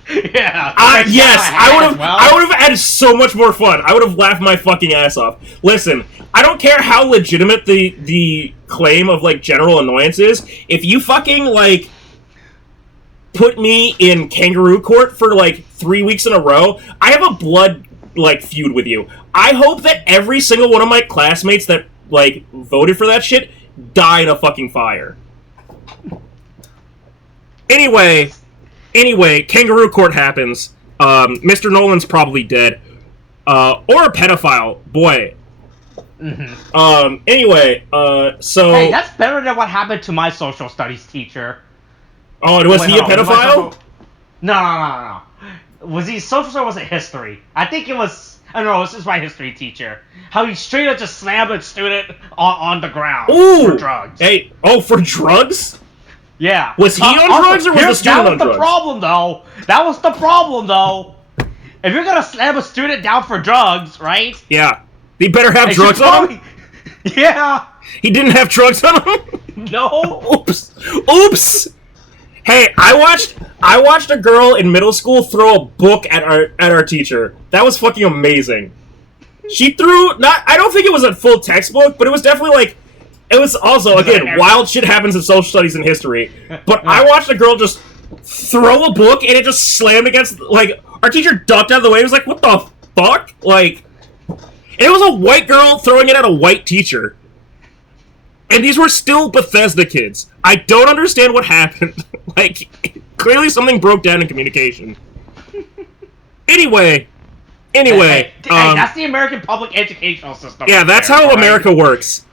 Yeah. Yes, I would have had so much more fun. I would have laughed my fucking ass off. Listen, I don't care how legitimate the claim of, like, general annoyance is. If you fucking, like, put me in kangaroo court for, like, 3 weeks in a row, I have a blood, like, feud with you. I hope that every single one of my classmates that, like, voted for that shit die in a fucking fire. Anyway, kangaroo court happens. Mr. Nolan's probably dead. Or a pedophile. Boy. Anyway, so... Hey, that's better than what happened to my social studies teacher. Oh, was he a pedophile? No. Was he social or was it history? I think it was... I don't know, this is my history teacher. How he straight up just slammed a student on the ground for drugs. Hey, for drugs? Yeah. Was he on drugs or was the student on drugs? That was the problem, though. If you're gonna slam a student down for drugs, right? Yeah. He better have drugs on him? Yeah. He didn't have drugs on him? No. Oops. Hey, I watched a girl in middle school throw a book at our teacher. That was fucking amazing. She threw I don't think it was a full textbook, but it was definitely like it was also again wild shit happens in social studies and history. But I watched a girl just throw a book and it just slammed against like our teacher ducked out of the way. It was like, what the fuck? Like, and it was a white girl throwing it at a white teacher. And these were still Bethesda kids. I don't understand what happened. Like, clearly something broke down in communication. Anyway, hey, that's the American public educational system. Yeah, that's how America works.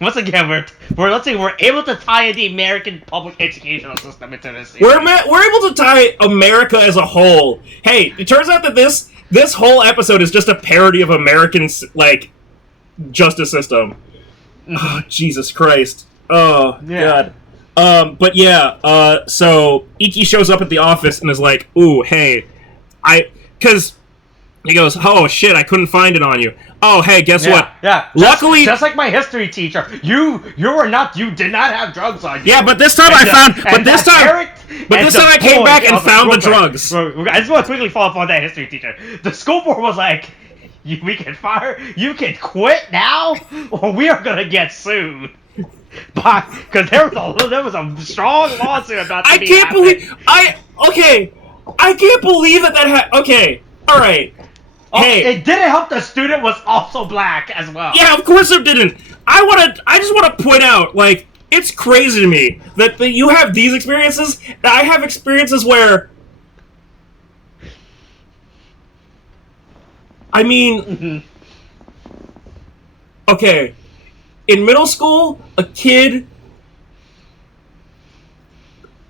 Once again, we're able to tie the American public educational system into this. We're able to tie America as a whole. Hey, it turns out that this whole episode is just a parody of Americans like justice system. Oh, Jesus Christ. Oh, yeah. God. But yeah, so Iki shows up at the office and is like, ooh, hey, because he goes, oh shit, I couldn't find it on you. Oh, hey, guess what? Yeah. Luckily, just like my history teacher, you did not have drugs on you. Yeah, but this time this time I came back and found the drugs. I just want to quickly follow up on that history teacher. The school board was like, we can fire. You can quit now, or we are gonna get sued. Because there was a strong lawsuit about. I can't believe that. Okay, all right. Hey, it didn't help the student was also black as well. Yeah, of course it didn't. I just want to point out, like, it's crazy to me that you have these experiences, that I have experiences where. I mean, okay, in middle school, a kid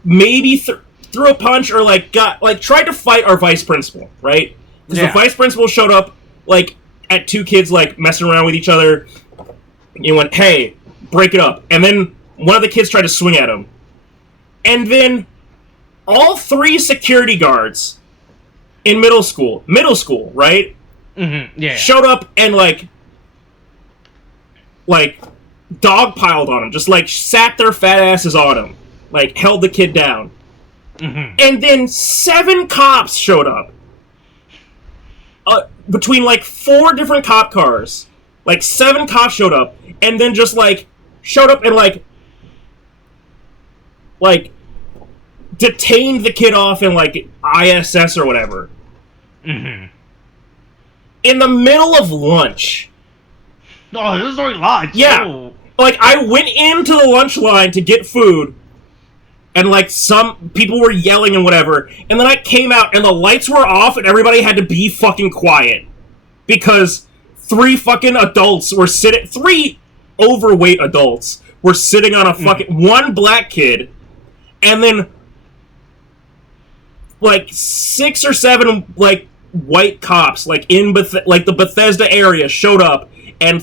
maybe threw a punch or tried to fight our vice principal, right? Because the vice principal showed up at two kids messing around with each other. And he went, "Hey, break it up!" And then one of the kids tried to swing at him, and then all three security guards in middle school, right? Mm-hmm. Yeah. Showed up and dogpiled on him, just sat their fat asses on him, held the kid down. Mm-hmm. And then 7 cops showed up. Between 4 different cop cars, 7 cops showed up, and then just showed up and detained the kid off in ISS or whatever. Mm-hmm. In the middle of lunch. Oh, this is during lunch. Yeah. Ooh. I went into the lunch line to get food, and some people were yelling and whatever, and then I came out and the lights were off and everybody had to be fucking quiet. Because 3 fucking adults were 3 overweight adults were sitting on a fucking... 1 black kid, and then 6 or 7 white cops in the Bethesda area showed up and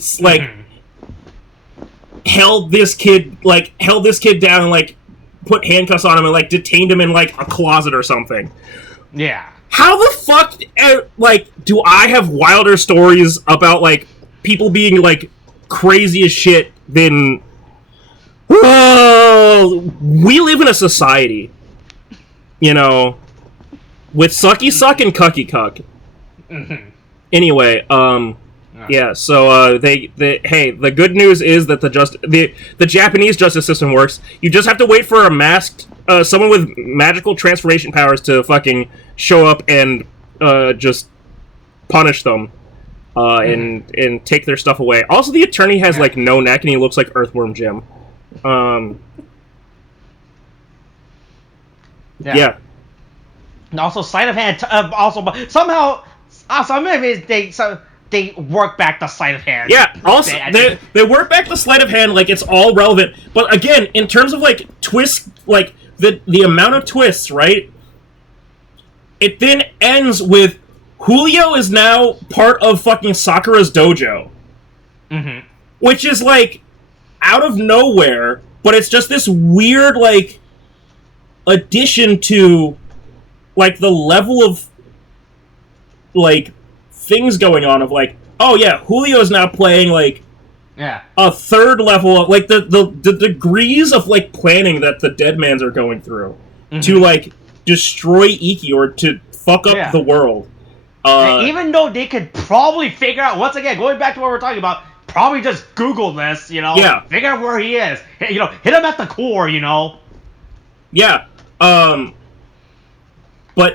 held this kid down and put handcuffs on him and detained him in a closet or something. Yeah. How the fuck do I have wilder stories about people being crazy as shit than we live in a society, with sucky suck and cucky cuck. Mm-hmm. Anyway, yeah. So the good news is that the Japanese justice system works. You just have to wait for a masked someone with magical transformation powers to fucking show up and just punish them and take their stuff away. Also, the attorney has no neck and he looks like Earthworm Jim. Yeah. And also, sleight of hand. Somehow they work back the sleight of hand. Yeah. Also, they work back the sleight of hand it's all relevant. But again, in terms of twists, the amount of twists, right? It then ends with Julio is now part of fucking Sakura's dojo, which is out of nowhere. But it's just this weird addition to the level of things going on of oh yeah, Julio's now playing Yeah. a third level of, like, the degrees of, like, planning that the Deadmans are going through to, like, destroy Iki or to fuck up the world. And even though they could probably figure out, once again, going back to what we're talking about, probably just Google this, you know? Yeah. Figure out where he is. You know, hit him at the core, you know? Yeah. But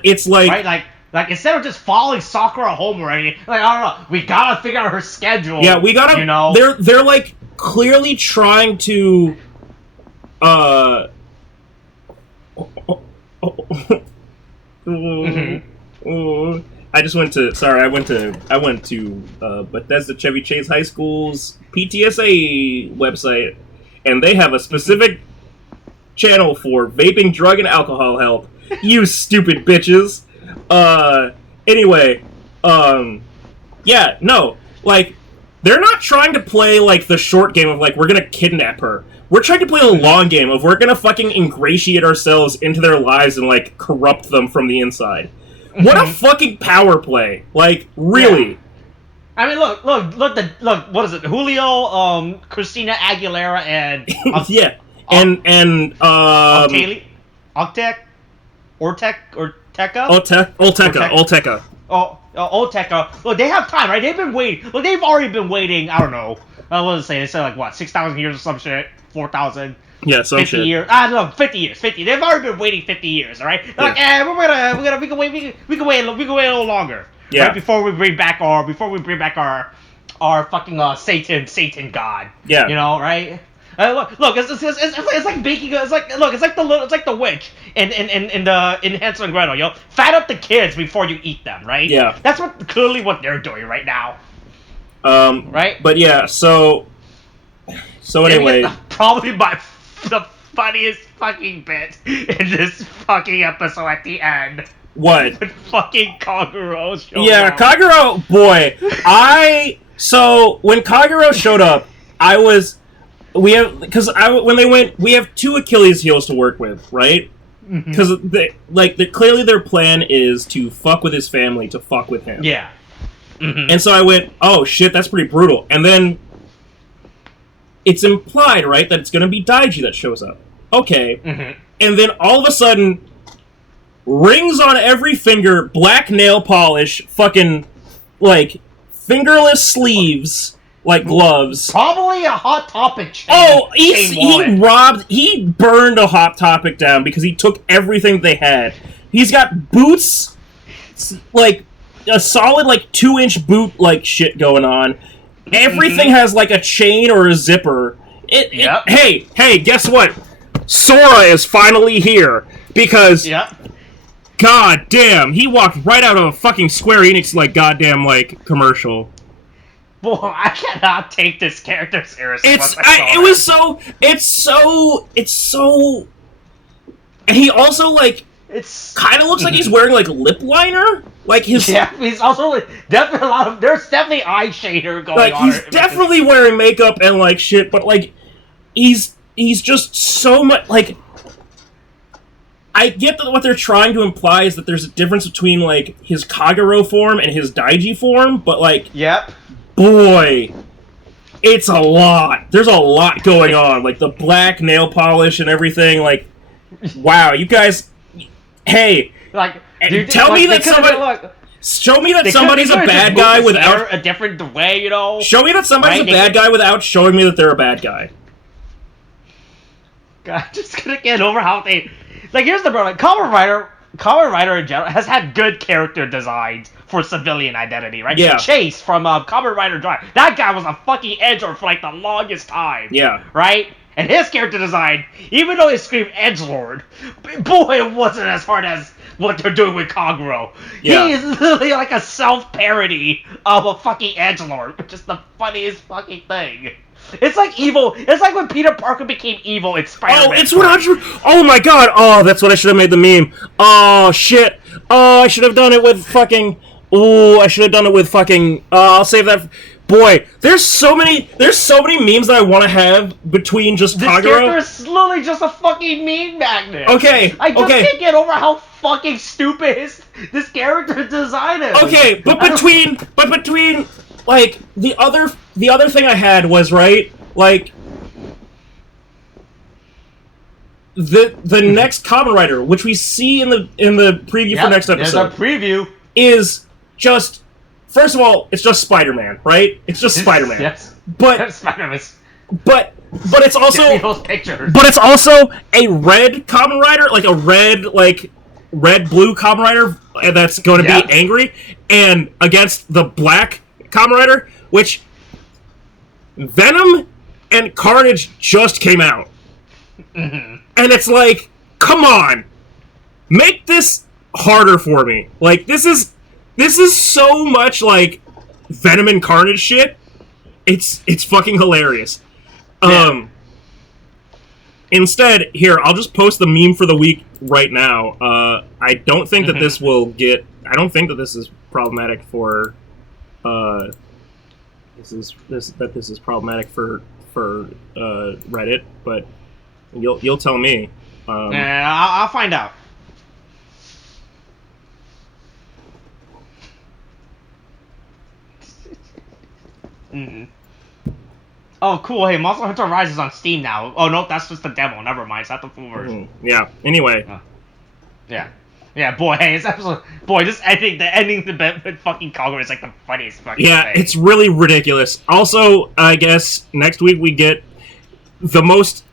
it's like... Right? Like, instead of just following Sakura home already, like, I don't know, we gotta figure out her schedule. Yeah, we gotta... You know? They're like, clearly trying to... I went to Bethesda Chevy Chase High School's PTSA website, and they have a specific channel for vaping, drug, and alcohol help. You stupid bitches. Anyway, yeah, no, like, they're not trying to play, like, the short game of, like, we're gonna kidnap her. We're trying to play the long game of we're gonna fucking ingratiate ourselves into their lives and, like, corrupt them from the inside. What a fucking power play! Like, really? Yeah. I mean, look! What is it? Julio, Christina Aguilera, and yeah, and Octec, Olteca. Olteca. Look, they have time, right? They've been waiting. Look, they've already been waiting. I don't know. What did it say? They said like what, 6,000 years or some shit, 4,000. Yeah, some 50 shit. years. I don't know, 50 years. 50. They've already been waiting 50 years. All right. They're like, we can wait a little longer. Yeah. Right before we bring back our fucking Satan god. Yeah. You know, right? Look, it's like baking. It's like the witch in Hansel and Gretel. Yo, fat up the kids before you eat them, right? Yeah. That's clearly what they're doing right now. Right. But yeah, so anyway, probably the funniest fucking bit in this fucking episode at the end. What? When fucking Kaguro showed Yeah, up. Kaguro, boy. So when Kaguro showed up, we have two Achilles heels to work with, right? Because clearly their plan is to fuck with his family, to fuck with him. Yeah. Mm-hmm. And so I went, oh shit, that's pretty brutal. And then it's implied, right, that it's going to be Daiji that shows up. Okay. Mm-hmm. And then all of a sudden, rings on every finger, black nail polish, fucking, like, fingerless sleeves, like gloves. Probably a Hot Topic chain. Oh, he burned a Hot Topic down because he took everything they had. He's got boots, like, a solid, like, 2-inch boot, like, shit going on. Everything has, like, a chain or a zipper. Hey, guess what? Sora is finally here. Because, god damn, he walked right out of a fucking Square Enix, like, goddamn, like, commercial. Boy, I cannot take this character seriously. It's so... And he also, like... It's kind of looks like he's wearing, like, lip liner. Like, his... Yeah, he's also... Definitely there's definitely eye shader going like, on. He's definitely wearing makeup and, like, shit, but, like, he's just so much... Like, I get that what they're trying to imply is that there's a difference between, like, his Kagero form and his Daiji form, but, like... Yep. Boy... It's a lot. There's a lot going on. Like, the black nail polish and everything, like... Wow, you guys... Hey, like, tell me that somebody... Show me that somebody's a bad guy without... a different way, you know? Show me that somebody's a bad guy without showing me that they're a bad guy. God, I'm just gonna get over how they... Like, here's the problem. Kamen Rider in general has had good character designs for civilian identity, right? Yeah. Chase from Kamen Rider Drive. That guy was a fucking edgelord for, like, the longest time. Yeah. Right? And his character design, even though it screamed edgelord, boy, it wasn't as hard as what they're doing with Kaguro. Yeah. He is literally like a self-parody of a fucking edgelord, which is the funniest fucking thing. It's like evil. It's like when Peter Parker became evil in Spider-Man. Oh, it's 100... Oh my god. Oh, that's what I should have made the meme. Oh, shit. Oh, I should have done it with fucking... Ooh, I should have done it with fucking... I'll save that... Boy, there's so many memes that I want to have between just Kaguro. This character is literally just a fucking meme magnet. Okay, I just can't get over how fucking stupid this character design is. Okay, but between like the other thing I had was right, like the next Kamen Rider, which we see in the preview for next episode. There's a preview. Is just first of all, it's just Spider-Man, right? It's just Spider-Man. Yes. But Spider-Man. But it's also Get me those pictures. But it's also a red Kamen Rider, like a red blue Kamen Rider that's going to be angry, and against the black Kamen Rider, which Venom and Carnage just came out. Mm-hmm. And it's like, come on, make this harder for me. Like this is so much like Venom and Carnage shit. It's fucking hilarious. Yeah. Instead, here, I'll just post the meme for the week right now. I don't think that this will get. I don't think that this is problematic for. This is problematic for Reddit, but you'll tell me. I'll find out. Mm-hmm. Oh, cool. Hey, Monster Hunter Rise is on Steam now. Oh, no, that's just the demo. Never mind. It's not the full version. Yeah. Anyway. Yeah. Yeah, boy, hey, it's absolutely... Boy, this ending, the ending with fucking Congo is like the funniest fucking thing. It's really ridiculous. Also, I guess next week we get the most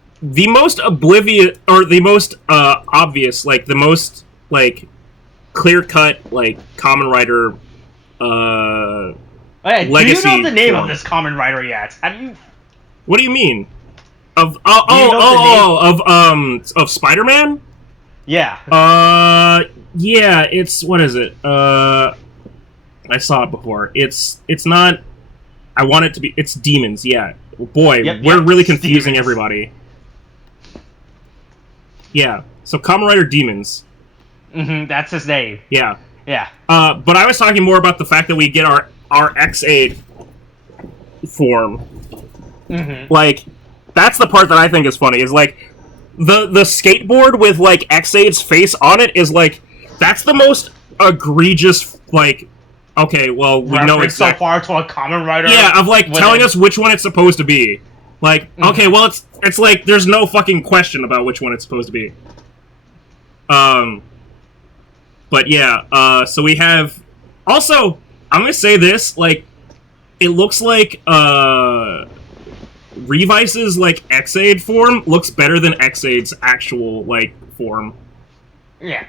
oblivious, or the most obvious, like, the most, like, clear-cut, like, Kamen Rider, Hey, legacy. do you know the name form. of this Kamen Rider yet? Have you... What do you mean? Of Spider-Man? Yeah. Yeah, it's, what is it? I saw it before. It's not, I want it to be, it's Demons, yeah. Boy, we're really confusing everybody. Yeah, so Kamen Rider Demons. Mm-hmm, that's his name. Yeah. Yeah. But I was talking more about the fact that we get our X-Aid form. Mm-hmm. Like, that's the part that I think is funny, is like, the skateboard with, like, X-Aid's face on it is, like, that's the most egregious, like, okay, well, we know exactly. So far to a Kamen Rider. Yeah, of, like, telling us which one it's supposed to be. Like, okay, well, it's like, there's no fucking question about which one it's supposed to be. But yeah, so we have, also, I'm gonna say this, like, it looks like, Revice's, like, X-Aid form looks better than X-Aid's actual, like, form. Yeah.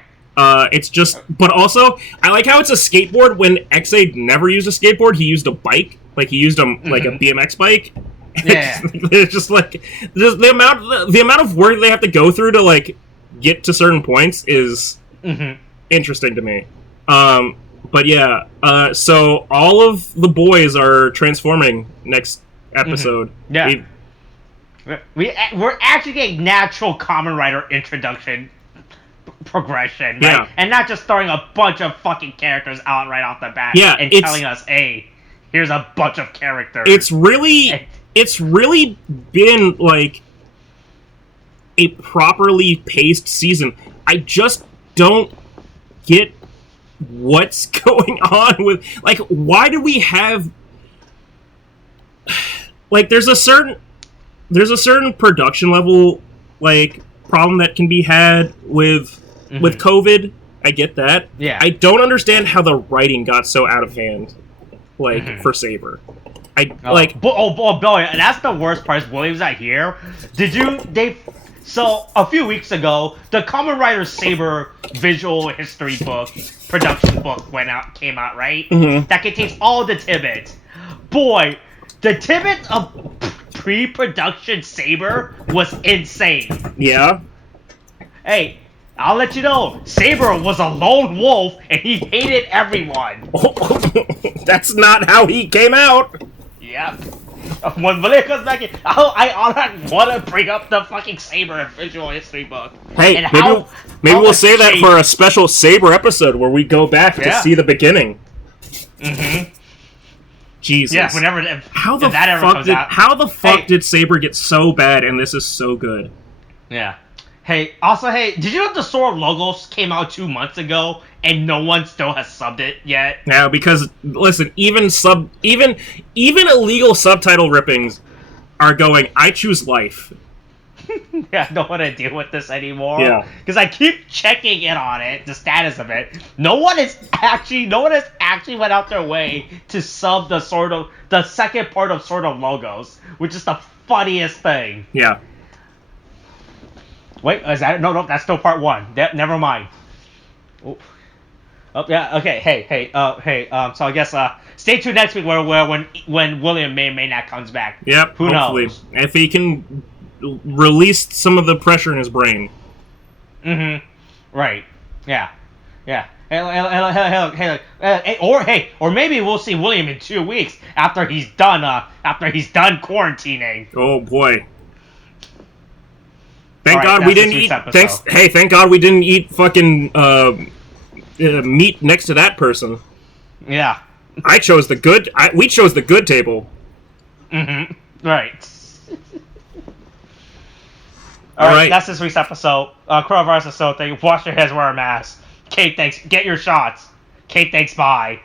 It's just... But also, I like how it's a skateboard when X-Aid never used a skateboard. He used a bike. Like, he used like, a BMX bike. Yeah. It's just, like... the amount of work they have to go through to, like, get to certain points is interesting to me. But yeah, so all of the boys are transforming next episode. Yeah. We're actually getting natural Kamen Rider introduction progression, right? Yeah. And not just throwing a bunch of fucking characters out right off the bat and telling us, hey, here's a bunch of characters. It's really been, like, a properly paced season. I just don't get what's going on with, like, why do we have, like, there's a certain production level, like, problem that can be had with COVID. I get that. Yeah. I don't understand how the writing got so out of hand, like, for Saber. Boy, and that's the worst part. Is Williams not here. So a few weeks ago, the Kamen Rider Saber visual history book, production book came out, right? That contains all the tidbits. Boy, the tidbit of pre-production Saber was insane. Yeah. Hey, I'll let you know, Saber was a lone wolf and he hated everyone. That's not how he came out. Yep. When Valia comes back in, I want to bring up the fucking Saber visual history book. Hey, maybe we'll say that for a special Saber episode where we go back to see the beginning. Jesus. Yeah, whenever how the that ever fuck comes out. How the fuck did Saber get so bad and this is so good? Yeah. Hey, also, hey, did you know the Sword logos came out 2 months ago and no one still has subbed it yet? Now, because listen, even illegal subtitle rippings are going. I choose life. Yeah, I don't want to deal with this anymore. Yeah. Because I keep checking in on it, the status of it. No one has actually went out their way to sub the second part of Sword of Logos, which is the funniest thing. Yeah. Wait, is that no? That's still part 1. Never mind. Oh, yeah. Okay. Hey. So I guess stay tuned next week when William may not comes back. Yep. Who hopefully. knows? If he can release some of the pressure in his brain. Right. Yeah. Or maybe we'll see William in 2 weeks after he's done quarantining. Oh boy. Thank All right, God we that's didn't this eat. week's episode. Thank God we didn't eat fucking meat next to that person. Yeah. We chose the good table. Right. All All right, right. that's this week's episode. Coronavirus is so thing. Wash your hands, wear a mask. Kate, thanks. Get your shots. Kate, thanks. Bye.